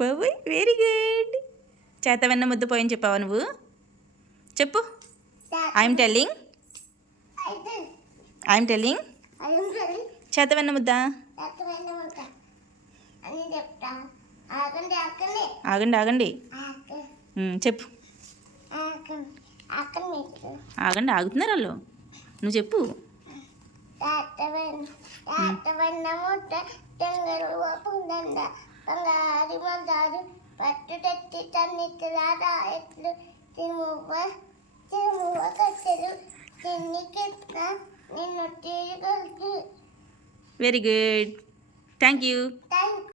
బాబోయ్ very good. చేతవన్న ముద్ద పోయని చెప్పావా నువ్వు? చెప్పు. ఐఎమ్ టెల్లింగ్ చేతవన్న ముద్ద. ఆగండి ఆగండి. చెప్పు. ఆగండి ఆగుతున్నారు వాళ్ళు. నువ్వు చెప్పు. పట్టు తెచ్చి తన్నిరా ఎట్లు తిరుమువ కట్టెలు నిన్ను తీరుగొల్చి. Very good. Thank you.